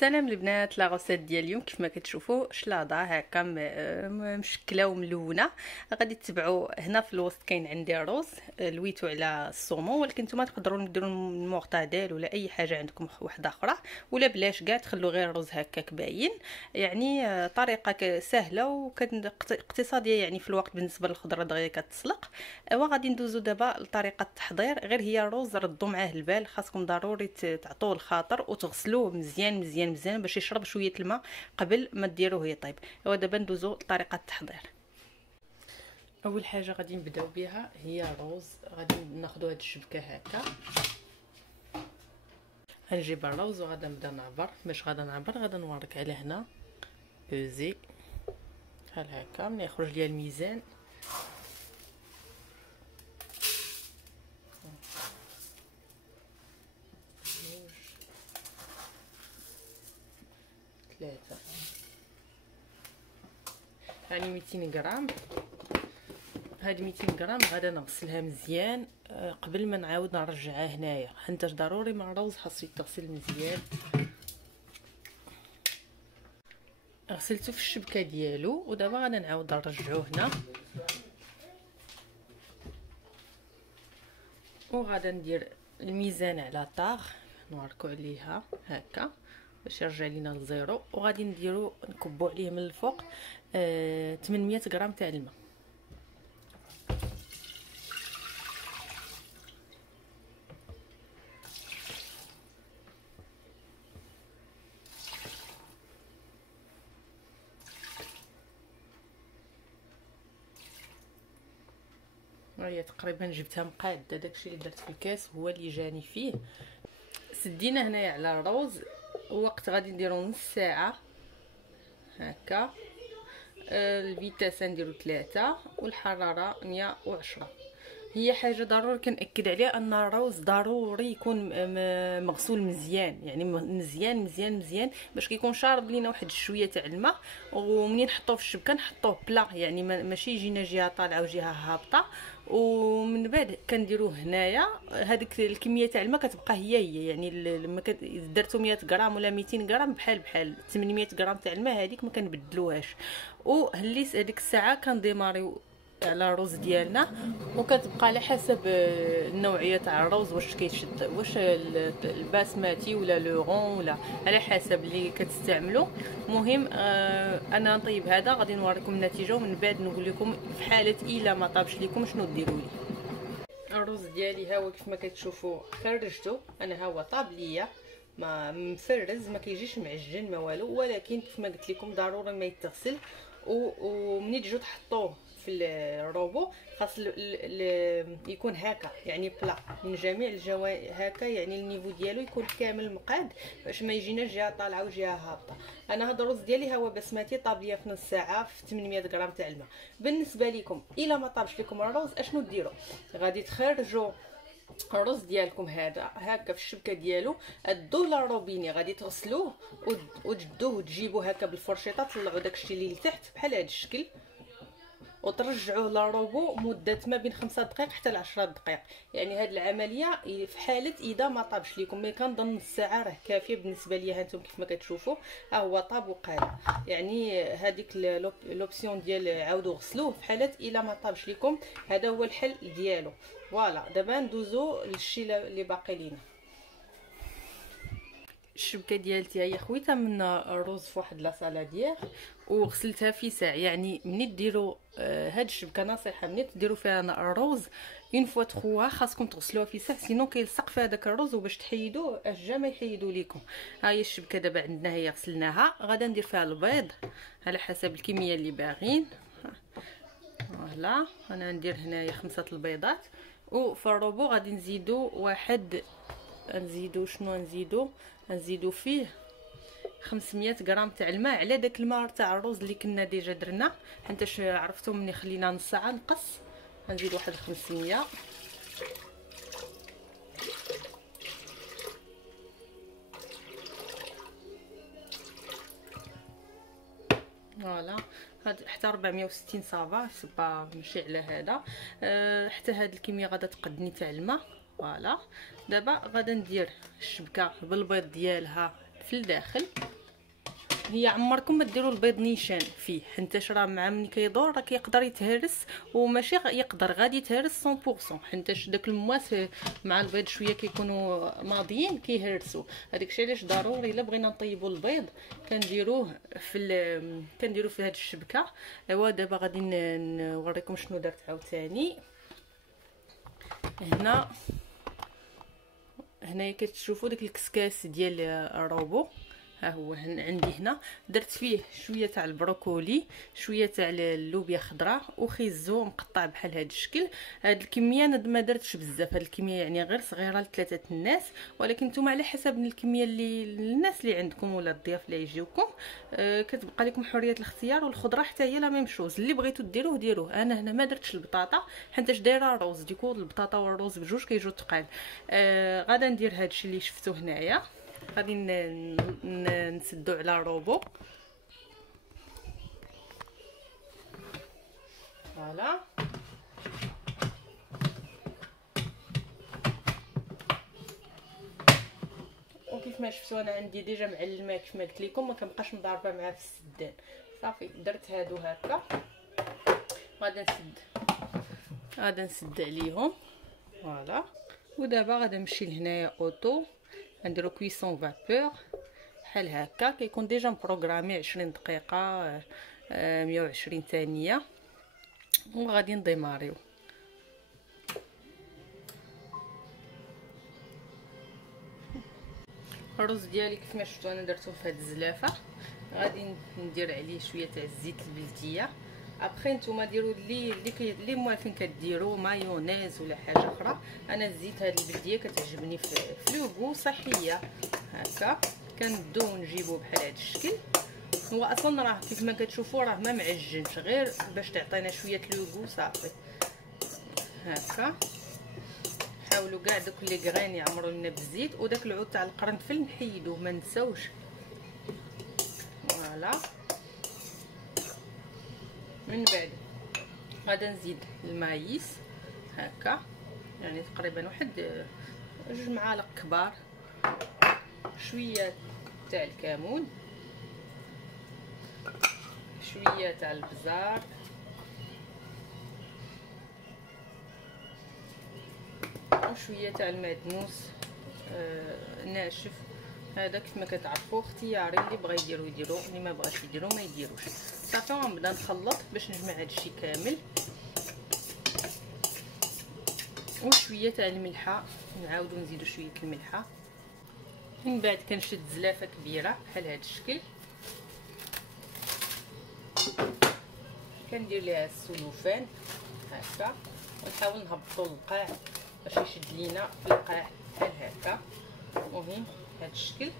سلام البنات، لا غوسيت ديال اليوم كيف ما كتشوفوا شلاضه هكا مشكله وملونه. غادي تتبعوا هنا في الوسط كاين عندي الروز لويتو على الصومو، ولكن نتوما تقدروا ديروا المورتاديل ولا اي حاجه عندكم واحده اخرى، ولا بلاش كاع تخلوا غير الرز هكاك باين. يعني طريقه سهله واقتصاديه يعني في الوقت بالنسبه للخضره دغيا كتسلق. وغادي ندوزو دابا لطريقه التحضير. غير هي الروز ردوا معاه البال، خاصكم ضروري تعطوه الخاطر وتغسلوه مزيان مزيان مزيان باش يشرب شويه الماء قبل ما ديروه يطيب. ايوا دابا ندوزو لطريقه التحضير. اول حاجه غادي نبداو بها هي الروز. غادي ناخذوا هاد الشبكه هكا، غنجيب الروز وغادا نبدا نعبر. باش غادا نعبر غادا نورك على هنا بوزي بحال هكا. ملي يخرج ليا الميزان ثلاثة، يعني 200 غرام. هاد 200 غرام غادا نغسلها مزيان قبل ما نعاود نرجعها هنايا، حيت ضروري مع الروز خاصو يتغسل مزيان. غسلته في الشبكه ديالو ودابا غادا نعاود نرجعوه هنا، وغادا ندير الميزان على طاغ نوركو عليها هكا باش يرجع لينا لزيرو، وغادي نديرو نكبو عليه من الفوق 800 غرام تاع الماء. هي تقريبا جبتها مقاده، داكشي اللي درت في الكاس هو اللي جاني فيه. سدينا هنايا على الروز، وقت غادي نديرو نص ساعه هكا. الفيتاس نديرو 3 والحراره 110. هي حاجه ضروري كنأكد عليها ان الروز ضروري يكون مغسول مزيان، يعني مزيان مزيان مزيان باش كيكون شارب لينا واحد شويه تاع الماء. ومنين نحطوه في الشبكه نحطوه بلا، يعني ماشي يجينا جهه طالعه وجهه هابطه. ومن بعد كنديروه هنايا. هذيك الكميه تاع الماء كتبقى هي يعني لما درتو 100 غرام ولا 200 غرام بحال 800 غرام تاع الماء هذيك ما كنبدلوهاش. وهليت هذيك الساعه كنديماريو على الرز ديالنا، وكتبقى على حسب النوعيه تاع الرز واش كيشد، واش الباسماتي ولا لورون ولا على حسب اللي كتستعملوا. المهم انا نطيب هذا غادي نوريكم النتيجه، ومن بعد نقول لكم في حاله الا ما طابش لكم شنو ديروا لي. الرز ديالي ها هو كيف ما كتشوفوا خرجته انا، ها هو طاب ليا ما مفرز، ما كيجيش معجن ما والو، ولكن كيف ما قلت لكم ضروري ما يتغسل. ومنين تجوا تحطوه في الروبو خاص يكون هكا يعني بلا من جميع الجوانب هكا، يعني النيفو ديالو يكون كامل مقاد باش ما يجيناش جهه طالعه وجهه هابطه. انا هذا الرز ديالي هو بسمتي طاب ليا في نص ساعه في 800 غرام تاع الماء. بالنسبه لكم الا ما طابش لكم الرز اشنو ديروا؟ غادي تخرجوا الرز ديالكم هذا هكا في الشبكه ديالو، ادوه للروبيني غادي تغسلوه وتجدوه وتجيبوه هكا بالفرشيطه، طلعوا داكشي اللي لتحت بحال هذا الشكل، وترجعوه للروبو مده ما بين 5 دقائق حتى ل 10 دقائق. يعني هذه العمليه في حاله اذا ما طابش لكم، مي كنظن نص ساعه راه كافيه بالنسبه ليا. هانتوما كيف ما كتشوفوا ها هو طاب وقاد. يعني هذيك لوبسيون ديال عاودوا غسلوه في حاله الا ما طابش لكم، هذا هو الحل ديالو. فوالا دابا ندوزو للشيء اللي باقي لينا. الشبكه ديالتي هي خويتها من الرز في واحد لاصالاديير وغسلتها في ساع. يعني ملي ديروا هاد الشبكه نصيحه ملي ديروا فيها الروز اون فوا تخوها خاصكم تغسلوها في ساع، سينو كيلصق في هذاك الرز وباش تحيدوه اجا ما يحيدوا لكم. ها هي الشبكه دابا عندنا هي غسلناها. غادا ندير فيها البيض على حسب الكميه اللي باغين. فوالا انا ندير هنايا 5 البيضات. وفي الروبو غادي نزيدو واحد، نزيدو شنو نزيدو فيه 500 غرام تاع الماء على داك الماء تاع الرز اللي كنا ديجا درنا، حيت عرفتوا ملي خلينا نص ساعه نقص. غنزيد واحد 500. فوالا حتى 460 صافا سبا ماشي على هذا. حتى هاد الكميه غادا تقدني تاع الماء. فوالا دابا غادا ندير الشبكه بالبيض ديالها في الداخل. هي عمركم ما ديروا البيض نيشان فيه، حنتاش راه مع ملي كيدور راه كيقدر يتهرس، وماشي يقدر غادي يتهرس 100%، حنتاش داك المواس مع البيض شويه كيكونوا ماضيين كيهرسوا. هذاك الشيء علاش ضروري الا بغينا نطيبوا البيض كنديروه في هذه الشبكه. ايوا دابا غادي نوريكم شنو درت عاوتاني. هنايا كتشوفوا داك الكسكاس ديال الروبو، ها هو عندي هنا درت فيه شويه تاع البروكولي، شويه تاع اللوبيا خضراء وخيزو مقطع بحال هذا الشكل. هاد الكميه انا ما درتش بزاف، هاد الكميه يعني غير صغيره لثلاثه الناس، ولكن نتوما على حسب الكميه اللي الناس اللي عندكم ولا الضياف اللي يجيوكم كتبقى لكم حريه الاختيار. والخضره حتى هي لا ميم شوز، اللي بغيتو ديروه. انا هنا ما درتش البطاطا حيتاش دايره روز، ديكو البطاطا والروز بجوج كيجيو ثقال. غادا ندير هادشي اللي شفتو هنايا. غادي نسدو على الروبو، فوالا. وكيف ما شفتوا انا عندي ديجا معلمه كيف ما قلت لكم، ما كنبقاش مضاربه معاه في السدان. صافي درت هادو هكا، غادا نسد عليهم، فوالا. ودابا غادا نمشي لهنايا اوتو، نديرو كويسون فابور بحال هكا، كيكون ديجا مبروغرامي 20 دقيقه 120 ثانيه، وغادي نديماريو. الرز ديالي كيف ما شفتوا انا درتو في هاد الزلافه، غادي ندير عليه شويه تاع الزيت البلديه. ابخي نتوما ديروا اللي موالفين كديروا مايونيز ولا حاجه اخرى. انا الزيت هاد البلديه كتعجبني في لوغو صحيه هكا. كندو نجيبو بحال هاد الشكل. هو اصلا راه كيف ما كتشوفوا راه ما معجنش، غير باش تعطينا شويه لوغو صافي هكا. حاولوا كاع دوك لي غرين يعمروا لنا بالزيت، وداك العود تاع القرنفل نحيدوه ما نساوش، فوالا. من بعد غادا نزيد المايس هكا، يعني تقريبا واحد 2 معالق كبار، شويه تاع الكمون، شويه تاع البزار، وشويه تاع المعدنوس ناشف. هذا كيف ما كتعرفوا اختياري، اللي بغى يديرو اللي ما بغاش يديرو ما يديروش. صافي غنبدا نخلط باش نجمع هادشي كامل، وشويه تاع الملحه، نعاودو نزيدو شويه الملحه. من بعد كنشد زلافه كبيره بحال هاد الشكل، كندير ليها السلوفان هكا، ونحاول نهبطو القاع باش يشد لينا في القاع بحال هكا. المهم هاد الشكل،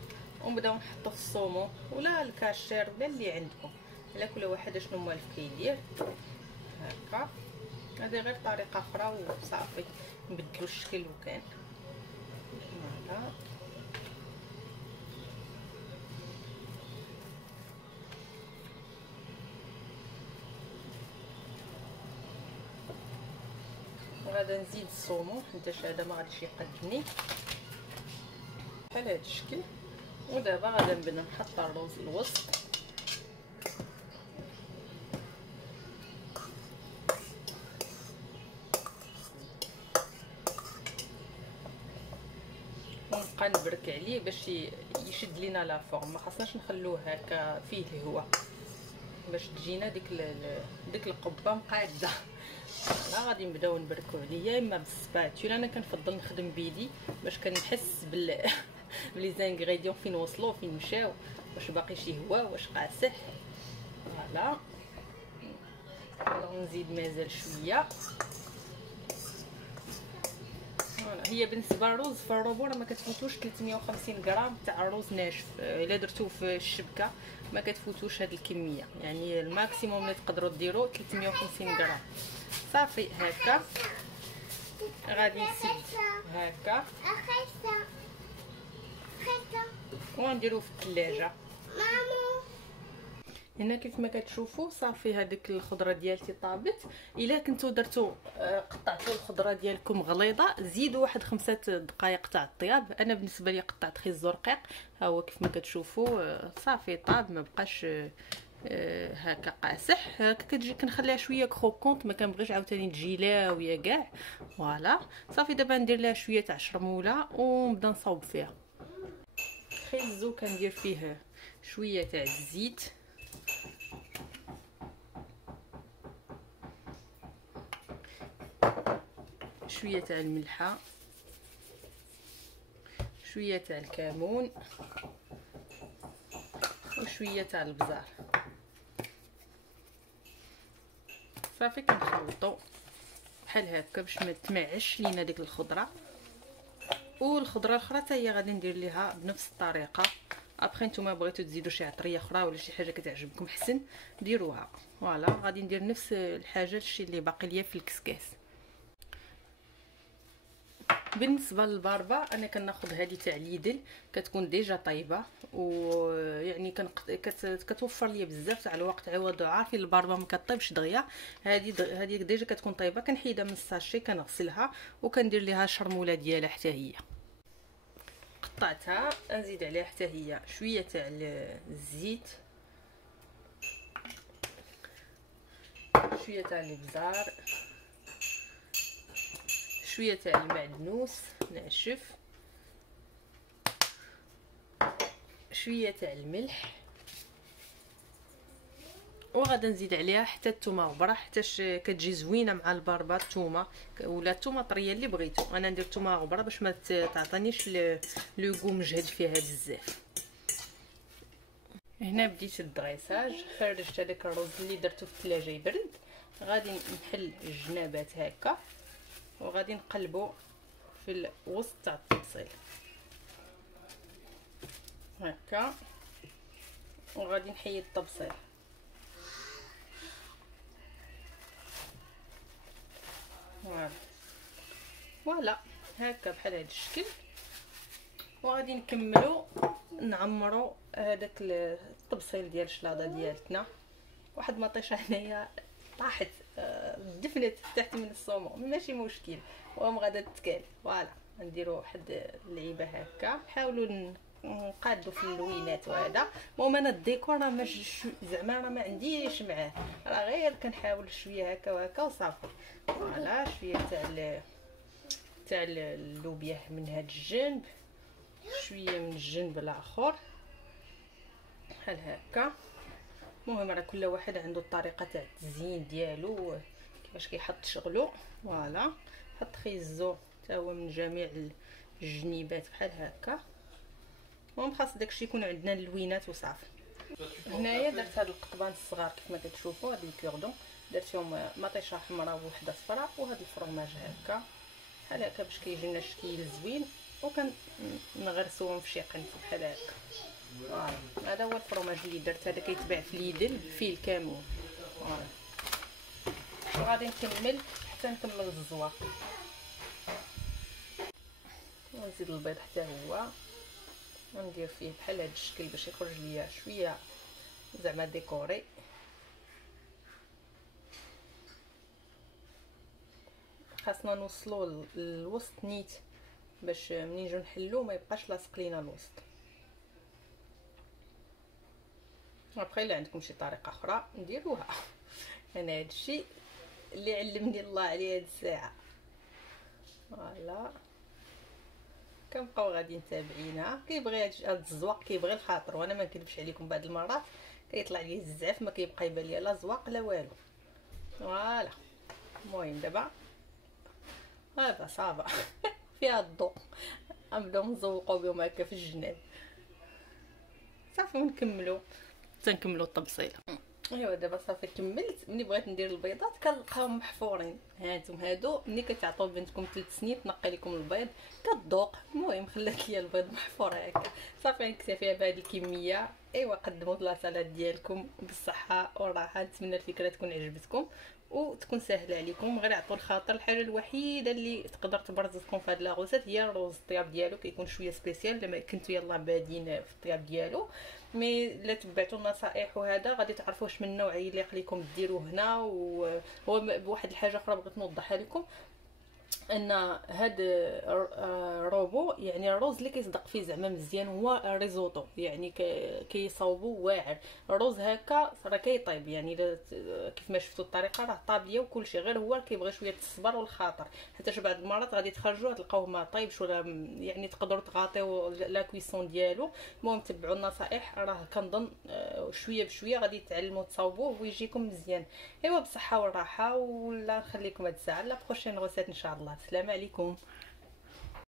ونبداو نحطو في الصومون ولا الكاشير ولا اللي عندكم، على كل واحد شنو موالف كيدير هكا. هذه غير طريقه اخرى وصافي نبدلو الشكل وكان فوالا. وغادا نزيد الصومون حيت هذا ما غاديش يقدني بحال هذا الشكل. ودابا غادا نبدا نحط الرز الوسط، ونبقى نبرك عليه باش يشد لينا لا فورم. ما خاصناش نخلوه هكا فيه الهواء باش تجينا ديك القبه مقاده. لا غادي نبداو نبركو عليه، اما بالسباتولا. انا كنفضل نخدم بيدي باش كنحس بلي زانغريديون فين وصلوا فين مشاو، واش باقي شي هواء واش قاصح. فوالا نزيد مازال شويه. هي بالنسبه للرز فالروبو راه ما كتفوتوش 350 غرام تاع الرز ناشف. الا درتوه في الشبكه ما كتفوتوش هاد الكميه، يعني الماكسيموم اللي تقدروا ديروا 350 غرام. صافي هكا غادي نسد هكا ونديروه في الثلاجه. هنا كيف ما كتشوفوا صافي هذيك الخضره ديالتي طابت. الا كنتو درتو قطعتوا الخضره ديالكم غليظه زيدوا واحد 5 دقائق تاع الطياب. انا بالنسبه لي قطعت خيزو رقيق، ها هو كيف ما كتشوفوا صافي طاب، ما بقاش هكا قاصح. هكا كتجي كنخليها شويه كروكونط، ما كنبغيش عاوتاني تجي لاويه كاع. فوالا صافي دابا ندير لها شويه تاع شرموله ونبدا نصاوب فيها. خيزو كندير فيه شويه تاع الزيت، شويه تاع الملحه، شويه تاع الكمون، وشويه تاع البزار. صافي كنخلطو بحال هكا باش ما تمعش لينا ديك الخضره. والخضره الاخرى حتى هي غادي ندير ليها بنفس الطريقه. ابخي نتوما بغيتو تزيدوا شي عطريه اخرى ولا شي حاجه كتعجبكم حسن ديروها. فوالا غادي ندير نفس الحاجه الشيء اللي باقي ليا في الكسكاس. بالنسبه للباربه انا كناخذ هذه تاع ليدل، كتكون ديجا طيبه، ويعني كتوفر ليا بزاف تاع الوقت. عوضوا عارفين الباربه ما كطيبش دغيا، هذه ديجا كتكون طيبه. كنحيدها من الساشي، كنغسلها وكندير ليها شرموله ديالها حتى هي. قطعتها نزيد عليها حتى هي شويه تاع الزيت، شويه تاع الابزار، شويه تاع المعدنوس ناشف، شويه تاع الملح، وغادا نزيد عليها حتى الثومه غبره حتىش كتجي زوينه مع الباربه الثومه، ولا الثومه طريه اللي بغيتو. انا ندير ثومه غبره باش ما تعطينيش لو مجهد فيها بزاف. هنا بديت الدغيساج، خرجت هذاك الرز اللي درتو في الثلاجه يبرد. غادي نحل الجنابات هكا وغادي نقلبو في الوسط تاع التبصيل هكا، وغادي نحيد التبصيل. فوالا هكا بحال هذا الشكل. وغادي نكملو نعمرو هذاك الطبسيل ديال الشلاضه ديالتنا. واحد مطيشه هنايا طاحت دفنت تحت من الصومو، ماشي مشكل، وهم غادا تتكال. فوالا نديرو واحد اللعيبه هكا، نحاولوا نقادو في اللوينات. وهذا المهم انا الديكور راه زعما راه ما عنديش معاه، راه غير كنحاول شويه هكا وهكا وصافي. فوالا شويه تاع اللوبيا من هاد الجنب، شويه من الجنب الاخر بحال هكا. المهم راه كل واحد عنده الطريقه تاع التزيين ديالو كيفاش كيحط شغلو. فوالا حط خيزو حتى هو من جميع الجنيبات بحال هكا. المهم خاص داكشي يكون عندنا اللوينات وصافي. هنايا درت هاد القطبان الصغار كيف ما كتشوفوا، هاد الكوردون درتهم مطيشه حمراء ووحده صفراء، وهاد الفرماج هكا بحال هكا باش كيجي لنا الشكل زوين. وكنغرسوهم في شي قنت بحال هكا. هذا هو الفرماج اللي درت، هذا كيتباع في ليدل فيه الكامون. وغادي نكمل حتى نكمل الزواق. ونزيد البيض حتى هو وندير فيه بحال هذا الشكل باش يخرج ليا شويه زعما ديكوري. خاصنا نوصلوا للوسط نيت باش ملي نجيو نحلو ما يبقاش لاصق لينا الوسط. ابخي الا عندكم شي طريقه اخرى نديروها. انا هادشي اللي علمني الله عليه هاد الساعه. فوالا كنبقاو غادي متابعينها. كيبغي هاد الزواق كيبغي الخاطر، وانا ما نكذبش عليكم بعض المرات كيطلع لي الزعف ما كيبقى يبان ليا لا زواق لا والو. فوالا المهم دابا هذا صافا فيها الضوء غنبداو نزوقو بهم هكا في الجناب صافي ونكملو تنكملوا التبصيله. ايوا دابا صافي كملت. ملي بغيت ندير البيضات كنلقاهم محفورين. هانتم هادو ملي كتعطيو بنتكم 3 سنين تنقي لكم البيض كتذوق. المهم خلات ليا البيض محفور هكا صافي نكتفيها بهذه الكميه. ايوا قدموا لاصالات ديالكم بالصحه والراحه. نتمنى الفكره تكون عجبتكم وتكون سهله عليكم. غير عطوا الخاطر. الحاجه الوحيده اللي تقدر تبرزكم في هاد لاغوسات هي الروز. الطياب ديالو كيكون شويه سبيسيال لما كنتو يلاه بادين في الطياب ديالو. مي الا تبعتوا النصائح وهذا غادي تعرفوا واش من النوع يليق لكم ديروه هنا. وهو بواحد الحاجه اخرى بغيت نوضحها لكم، ان هاد روبو يعني الروز اللي كيصدق فيه زعما مزيان هو الريزوطو، يعني كيصاوبو واعر. الروز هكا راه كيطيب، يعني كيف ما شفتوا الطريقه راه طابيه وكلشي، غير هو كيبغي شويه الصبر والخاطر، حتى بعض المرات غادي تخرجوه تلقاوه ما طايبش ولا يعني تقدروا تغاطيو لا كويسون ديالو. المهم تبعوا النصائح، راه كنظن شويه بشويه غادي تعلموا تصاوبوه ويجيكم مزيان. ايوا بالصحه والراحه، ولا نخليكم هاد الساعه لا بروشين غوسيت ان شاء الله. السلام عليكم.